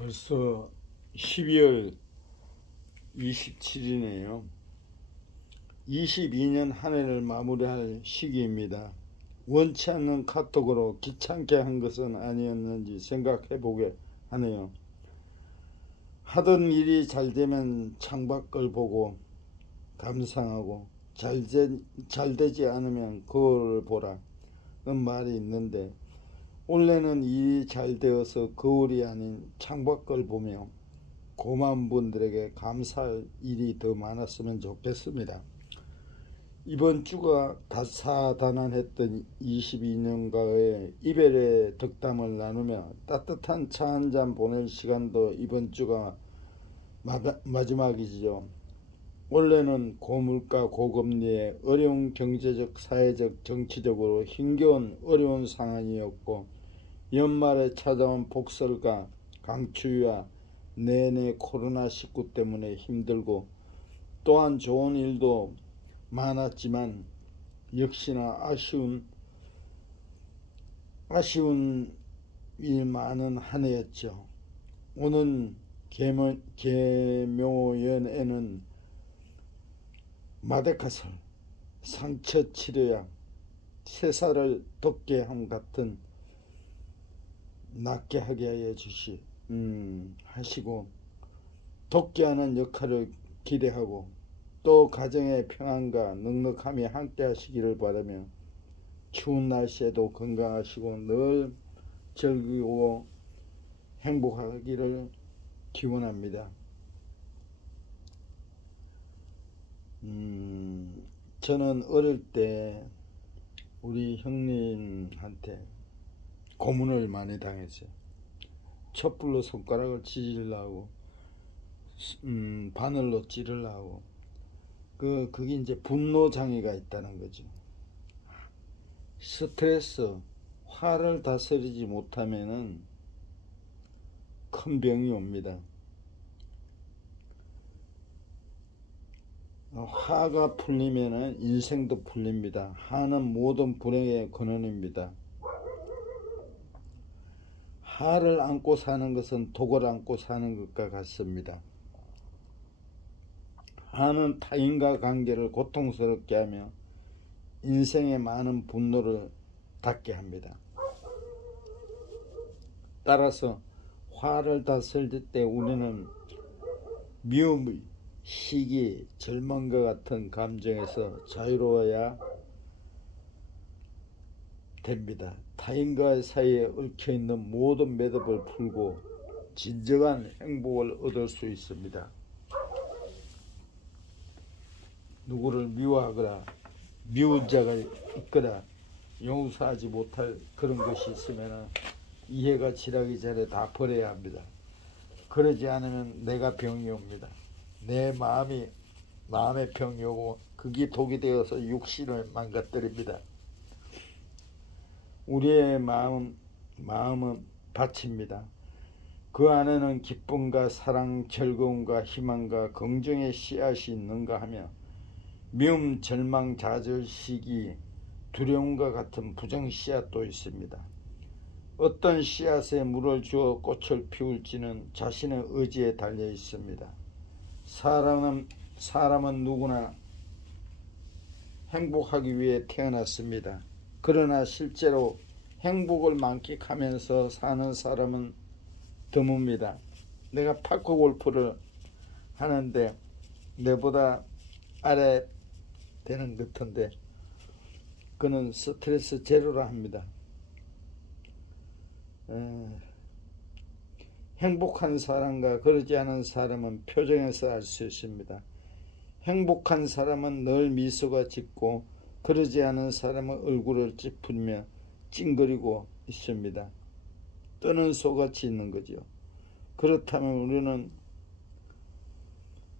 벌써 12월 27일이네요. 22년 한 해를 마무리할 시기입니다. 원치 않는 카톡으로 귀찮게 한 것은 아니었는지 생각해보게 하네요. 하던 일이 잘 되면 창밖을 보고 감상하고 잘 되지 않으면 거울을 보라 는 말이 있는데, 올해는 일이 잘 되어서 거울이 아닌 창밖을 보며 고마운 분들에게 감사할 일이 더 많았으면 좋겠습니다. 이번 주가 다사다난했던 22년가의 이별의 덕담을 나누며 따뜻한 차 한잔 보낼 시간도 이번 주가 마지막이지요. 올해는 고물가 고금리에 어려운 경제적, 사회적, 정치적으로 힘겨운 어려운 상황이었고, 연말에 찾아온 복설과 강추위와 내내 코로나19 때문에 힘들고, 또한 좋은 일도 많았지만 역시나 아쉬운 일 많은 한 해였죠. 오는 계묘연에는 마데카설, 상처 치료약, 세살을 돋게 함 같은 낫게 하게 하여 하시고, 돋게 하는 역할을 기대하고, 또 가정의 평안과 넉넉함이 함께 하시기를 바라며, 추운 날씨에도 건강하시고 늘 즐기고 행복하기를 기원합니다. 저는 어릴 때 우리 형님한테 고문을 많이 당했어요. 촛불로 손가락을 찢으려고, 바늘로 찌르려고. 그게 이제 분노장애가 있다는 거죠. 스트레스, 화를 다스리지 못하면은 큰 병이 옵니다. 화가 풀리면은 인생도 풀립니다. 화는 모든 불행의 근원입니다. 화를 안고 사는 것은 독을 안고 사는 것과 같습니다. 화는 타인과 관계를 고통스럽게 하며 인생의 많은 분노를 닫게 합니다. 따라서 화를 다스릴 때 우리는 미움, 시기, 절망과 같은 감정에서 자유로워야 됩니다. 타인과의 사이에 얽혀있는 모든 매듭을 풀고 진정한 행복을 얻을 수 있습니다. 누구를 미워하거나 미운 자가 있거나 용서하지 못할 그런 것이 있으면 이해가 지나기 전에 다 버려야 합니다. 그러지 않으면 내가 병이 옵니다. 내 마음의 병이 오고 그게 독이 되어서 육신을 망가뜨립니다. 우리의 마음은 밭입니다. 그 안에는 기쁨과 사랑, 즐거움과 희망과 긍정의 씨앗이 있는가 하며 미움, 절망, 좌절, 시기, 두려움과 같은 부정 씨앗도 있습니다. 어떤 씨앗에 물을 주어 꽃을 피울지는 자신의 의지에 달려 있습니다. 사람은 누구나 행복하기 위해 태어났습니다. 그러나 실제로 행복을 만끽하면서 사는 사람은 드뭅니다. 내가 파크 골프를 하는데 내보다 아래 되는 것 같은데 그는 스트레스 제로라 합니다. 행복한 사람과 그러지 않은 사람은 표정에서 알 수 있습니다. 행복한 사람은 늘 미소가 짙고 그러지 않은 사람은 얼굴을 찌푸리며 찡그리고 있습니다. 뜨는 소같이 있는 거죠. 그렇다면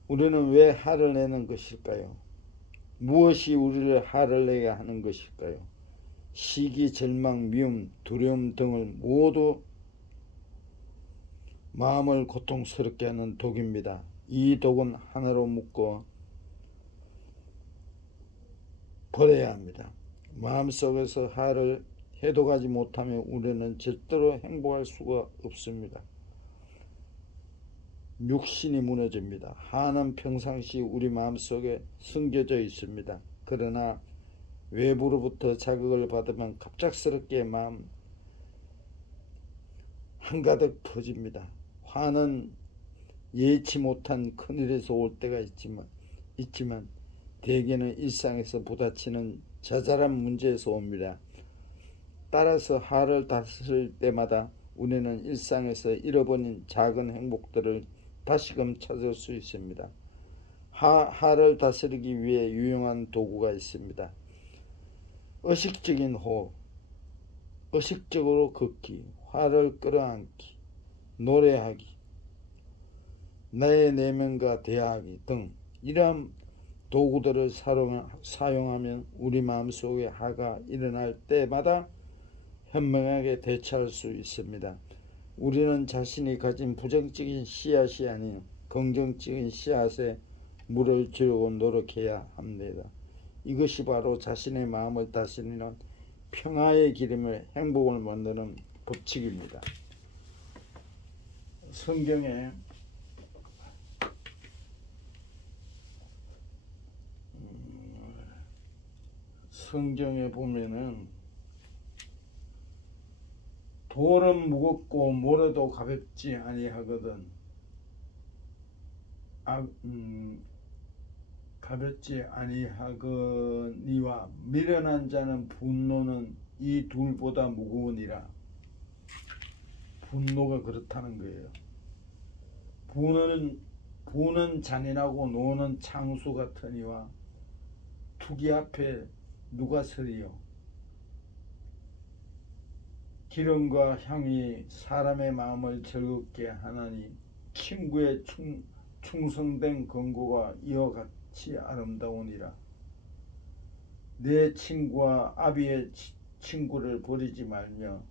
우리는 왜 화를 내는 것일까요? 무엇이 우리를 화를 내게 하는 것일까요? 시기, 절망, 미움, 두려움 등을 모두 마음을 고통스럽게 하는 독입니다. 이 독은 하나로 묶어 버려야 합니다. 마음속에서 화를 해독하지 못하면 우리는 절대로 행복할 수가 없습니다. 육신이 무너집니다. 하는 평상시 우리 마음속에 숨겨져 있습니다. 그러나 외부로부터 자극을 받으면 갑작스럽게 마음 한가득 터집니다. 화는 예치 못한 큰일에서 올 때가 있지만 대개는 일상에서 부딪히는 자잘한 문제에서 옵니다. 따라서 화를 다스릴 때마다 우리는 일상에서 잃어버린 작은 행복들을 다시금 찾을 수 있습니다. 화를 다스리기 위해 유용한 도구가 있습니다. 의식적인 호흡, 의식적으로 걷기, 화를 끌어안기, 노래하기, 나의 내면과 대화하기 등 이러한 도구들을 사용하면 우리 마음속에 화가 일어날 때마다 현명하게 대처할 수 있습니다. 우리는 자신이 가진 부정적인 씨앗이 아닌 긍정적인 씨앗에 물을 주려고 노력해야 합니다. 이것이 바로 자신의 마음을 다스리는 평화의 기름을 행복을 만드는 법칙입니다. 성경에 보면은 돌은 무겁고 모래도 가볍지 아니하거든. 가볍지 아니하거니와 미련한 자는 분노는 이 둘보다 무거우니라. 분노가 그렇다는 거예요. 부는 잔인하고 노는 창수 같으니와 투기 앞에 누가 서리요. 기름과 향이 사람의 마음을 즐겁게 하나니 친구의 충성된 권고가 이와 같이 아름다우니라. 내 친구와 아비의 친구를 버리지 말며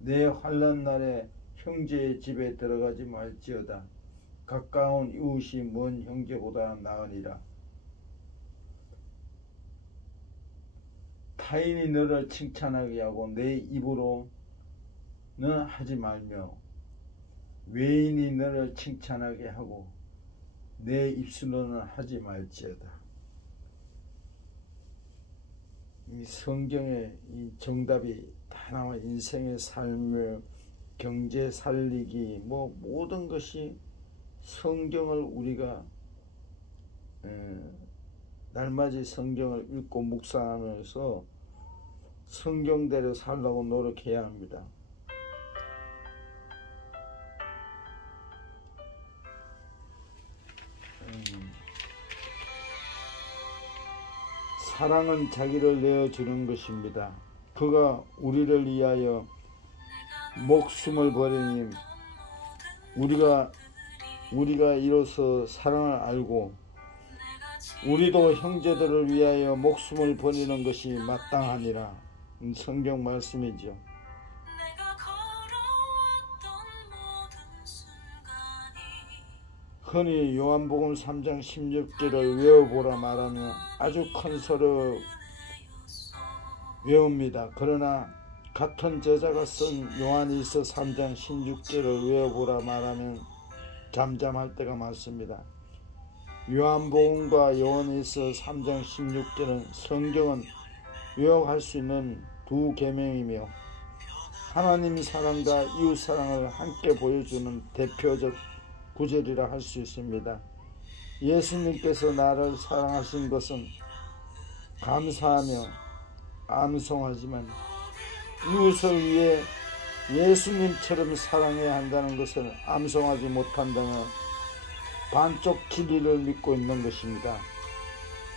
내 환난 날에 형제의 집에 들어가지 말지어다. 가까운 이웃이 먼 형제보다 나으니라. 타인이 너를 칭찬하게 하고 내 입으로는 하지 말며 외인이 너를 칭찬하게 하고 내 입술로는 하지 말지어다. 이 성경의 이 정답이 다 나와. 인생의 삶을 경제 살리기 모든 것이 성경을 우리가 날마다 성경을 읽고 묵상하면서 성경대로 살려고 노력해야 합니다. 사랑은 자기를 내어주는 것입니다. 그가 우리를 위하여 목숨을 버리니 우리가 이로써 사랑을 알고 우리도 형제들을 위하여 목숨을 버리는 것이 마땅하니라. 성경 말씀이죠. 흔히 요한복음 3장 16절을 외워보라 말하며 아주 큰 소리로 외웁니다. 그러나 같은 저자가 쓴 요한일서 3장 16절을 외워보라 말하면 잠잠할 때가 많습니다. 요한복음과 요한일서 3장 16절은 성경은 요약할 수 있는 두 계명이며 하나님 사랑과 이웃 사랑을 함께 보여주는 대표적 구절이라 할 수 있습니다. 예수님께서 나를 사랑하신 것은 감사하며 암송하지만 이웃을 위해 예수님처럼 사랑해야 한다는 것을 암송하지 못한다면 반쪽 진리를 믿고 있는 것입니다.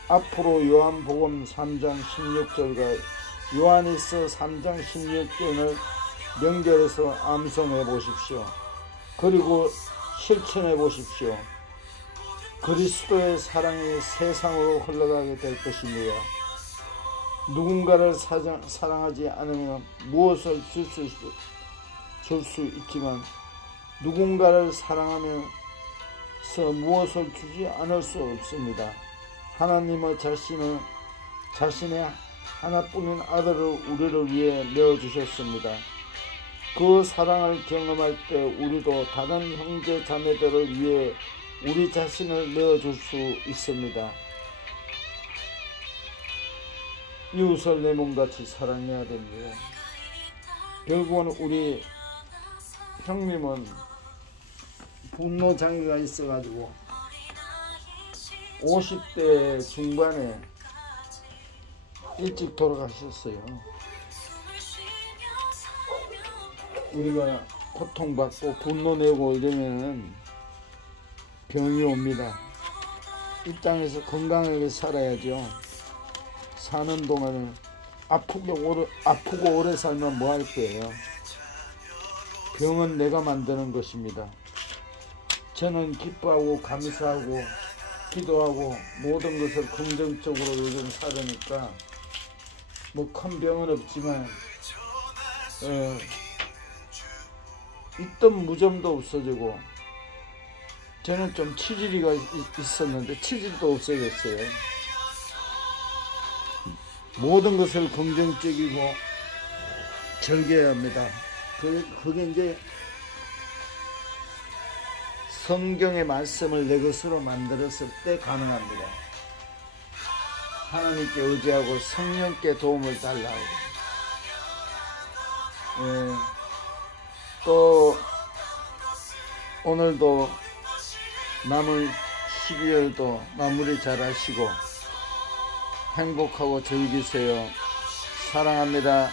앞으로 요한복음 3장 16절과 요한일서 3장 16절을 연결해서 암송해 보십시오. 그리고 실천해 보십시오. 그리스도의 사랑이 세상으로 흘러가게 될 것입니다. 누군가를 사랑하지 않으면 무엇을 줄 수 있지만 누군가를 사랑하면서 무엇을 주지 않을 수 없습니다. 하나님은 자신의 하나뿐인 아들을 우리를 위해 내어주셨습니다. 그 사랑을 경험할 때 우리도 다른 형제 자매들을 위해 우리 자신을 내어줄 수 있습니다. 이웃을 내 몸같이 사랑해야 됩니다. 결국은 우리 형님은 분노 장애가 있어가지고 50대 중반에 일찍 돌아가셨어요. 우리가 고통받고 분노내고 이러면 병이 옵니다. 입장에서 건강하게 살아야죠. 사는 동안에 아프고 오래 살면 뭐 할 거예요? 병은 내가 만드는 것입니다. 저는 기뻐하고 감사하고 기도하고 모든 것을 긍정적으로 요즘 살으니까 뭐 큰 병은 없지만 있던 무좀도 없어지고, 저는 좀 치질이가 있었는데 치질도 없어졌어요. 모든 것을 긍정적이고 즐겨야 합니다. 그게 이제 성경의 말씀을 내 것으로 만들었을 때 가능합니다. 하나님께 의지하고 성령께 도움을 달라고. 또 오늘도 남은 12월도 마무리 잘 하시고 행복하고 즐기세요. 사랑합니다.